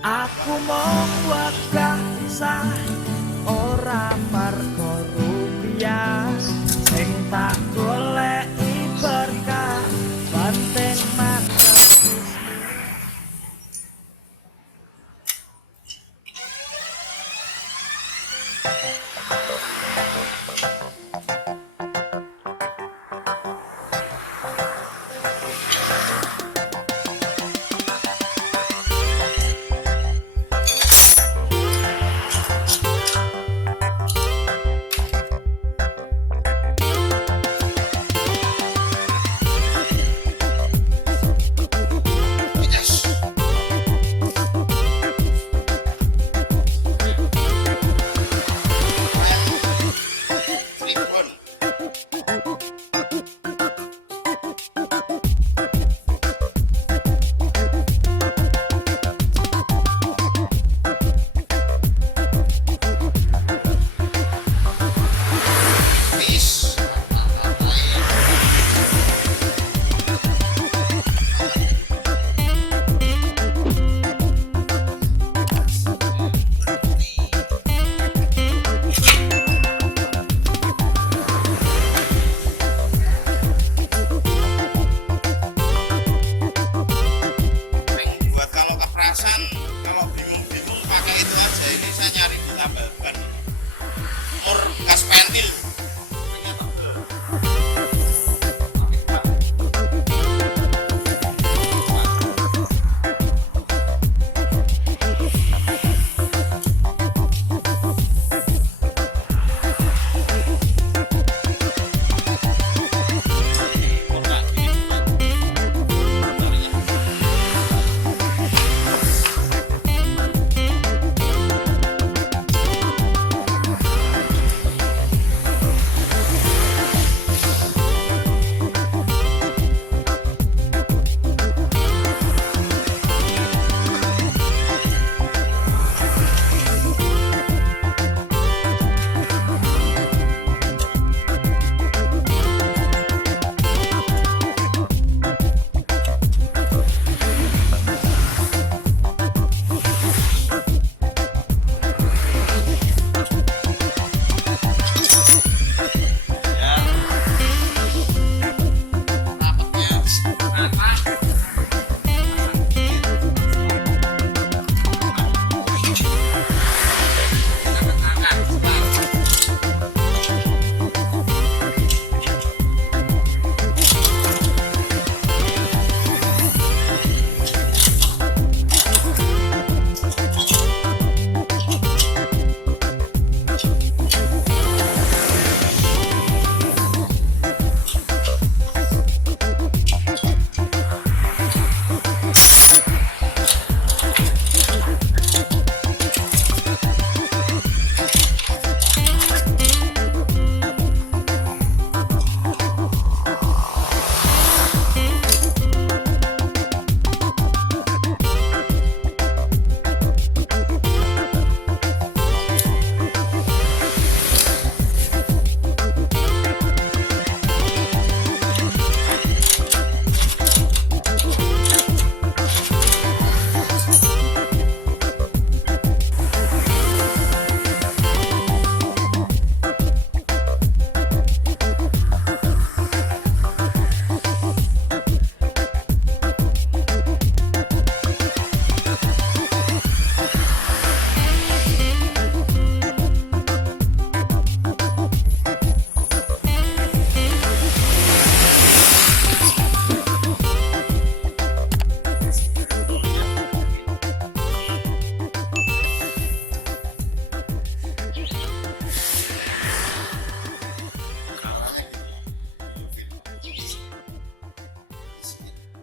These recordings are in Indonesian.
Aku membuat kisah ora marga rupiah sing tak goleki berkah penting mantep. Buat kalau keperasan, kalau bingung-bingung pakai itu aja. Ini saya nyari di tambal ban mur gas pentil.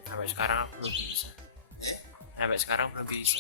Sampai sekarang aku belum bisa. Sampai sekarang belum bisa.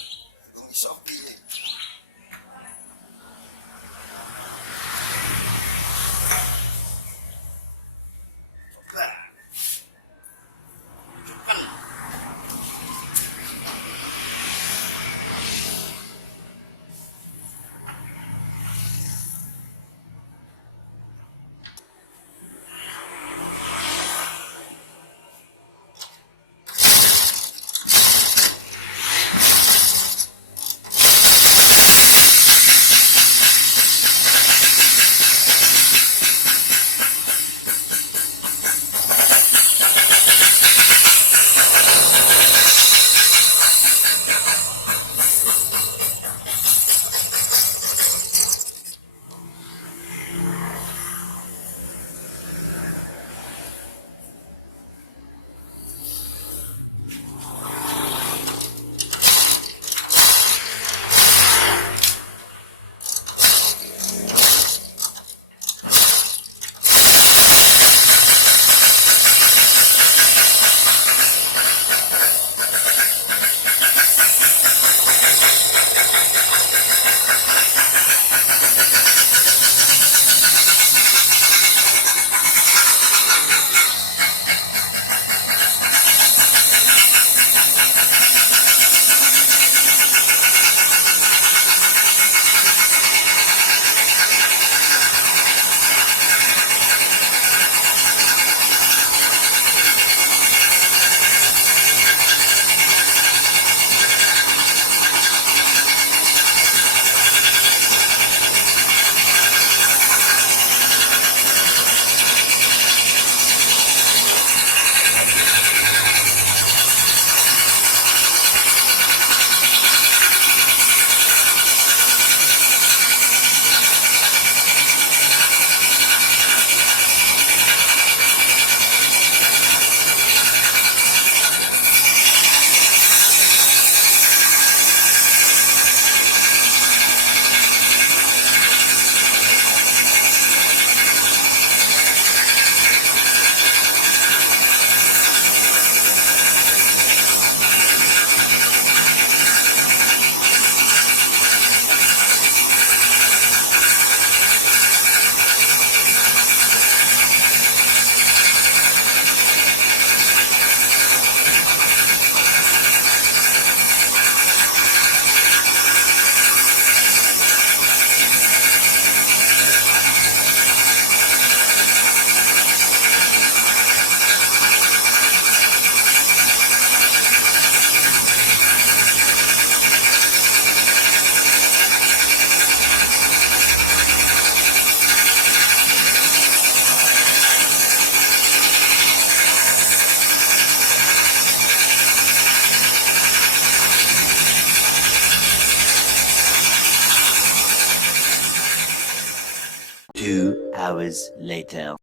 2 hours later.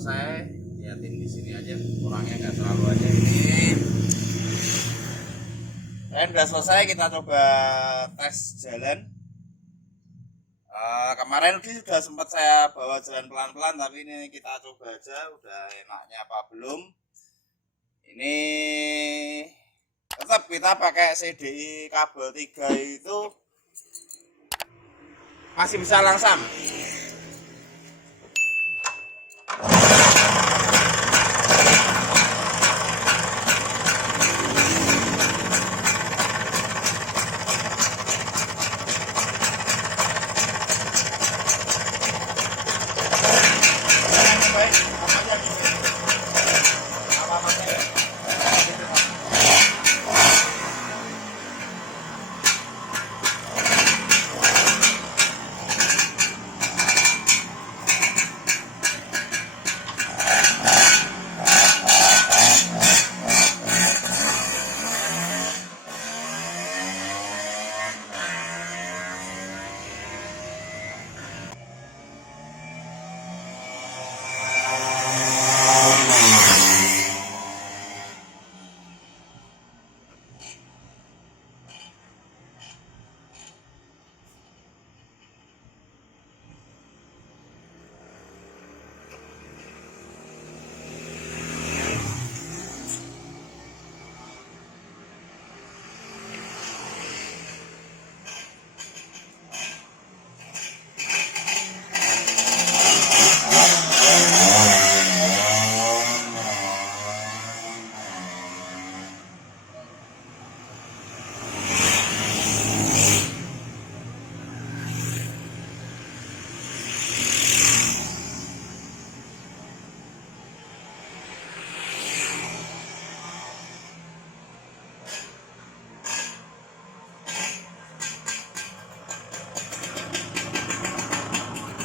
selesai, liatin di sini aja, kurangnya nggak terlalu aja ini. Dan udah selesai, kita coba tes jalan. Kemarin sudah sempat saya bawa jalan pelan-pelan, tapi ini kita coba aja udah enaknya apa belum. Ini tetap kita pakai CDI kabel 3 itu masih bisa langsam.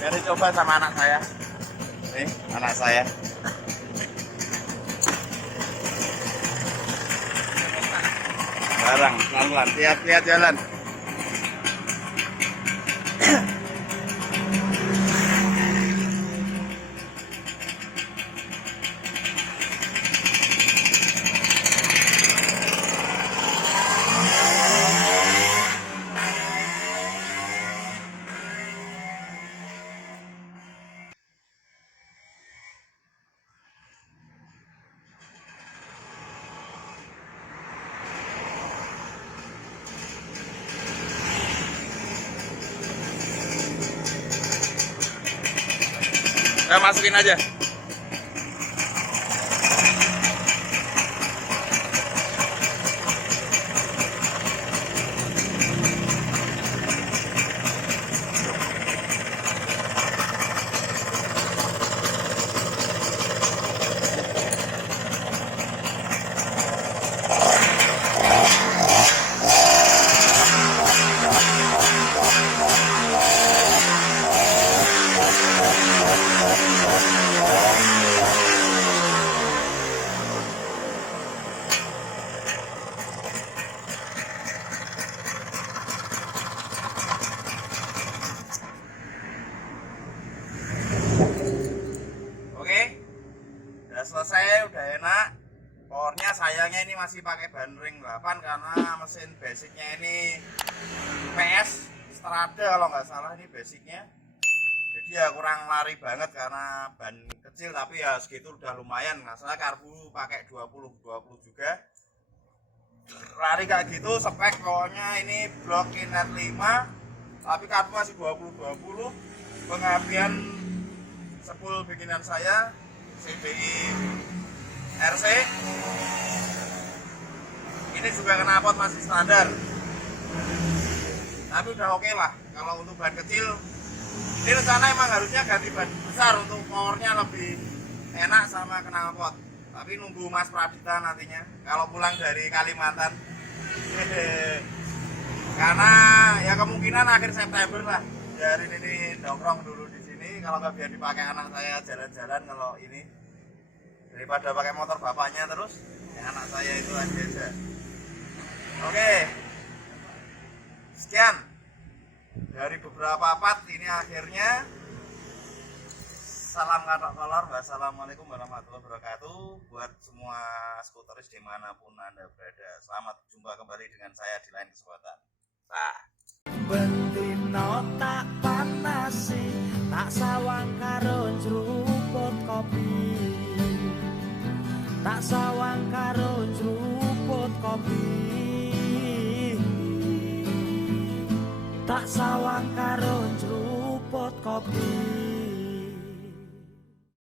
Jadi coba sama anak saya. Nih, anak saya. Barang, pelan-pelan, lihat jalan. Saya masukin aja. Selesai, udah enak. Powernya sayangnya ini masih pakai ban ring 8 karena mesin basicnya ini PS Strada kalau nggak salah, ini basicnya. Jadi ya kurang lari banget karena ban kecil, tapi ya segitu udah lumayan. Nggak salah karbu pakai 20 juga. Lari kayak gitu, spek pokoknya ini blok Kinet 5, tapi karbu masih 20. Pengabdian sepul bikinan saya CDI RC. Ini juga knalpot masih standar, tapi udah oke lah. Kalau untuk ban kecil, ini rencana emang harusnya ganti ban besar untuk powernya lebih enak sama knalpot. Tapi nunggu Mas Pradita nantinya kalau pulang dari Kalimantan. Karena ya kemungkinan akhir September lah. Biarin ini nongkrong dulu di sini, kalau nggak biar dipakai anak saya jalan-jalan. Kalau ini daripada pakai motor bapaknya terus, ya anak saya itu aja. Oke, sekian dari beberapa part, ini akhirnya Salam katok kolor. Wassalamualaikum warahmatullahi wabarakatuh. Buat semua skuteris dimanapun Anda berada, selamat jumpa kembali dengan saya di lain kesempatan. Bendino tak panasi, tak sawang karo jeruput kopi. Tak sawang karo jeruput kopi. Tak sawang karo jeruput kopi.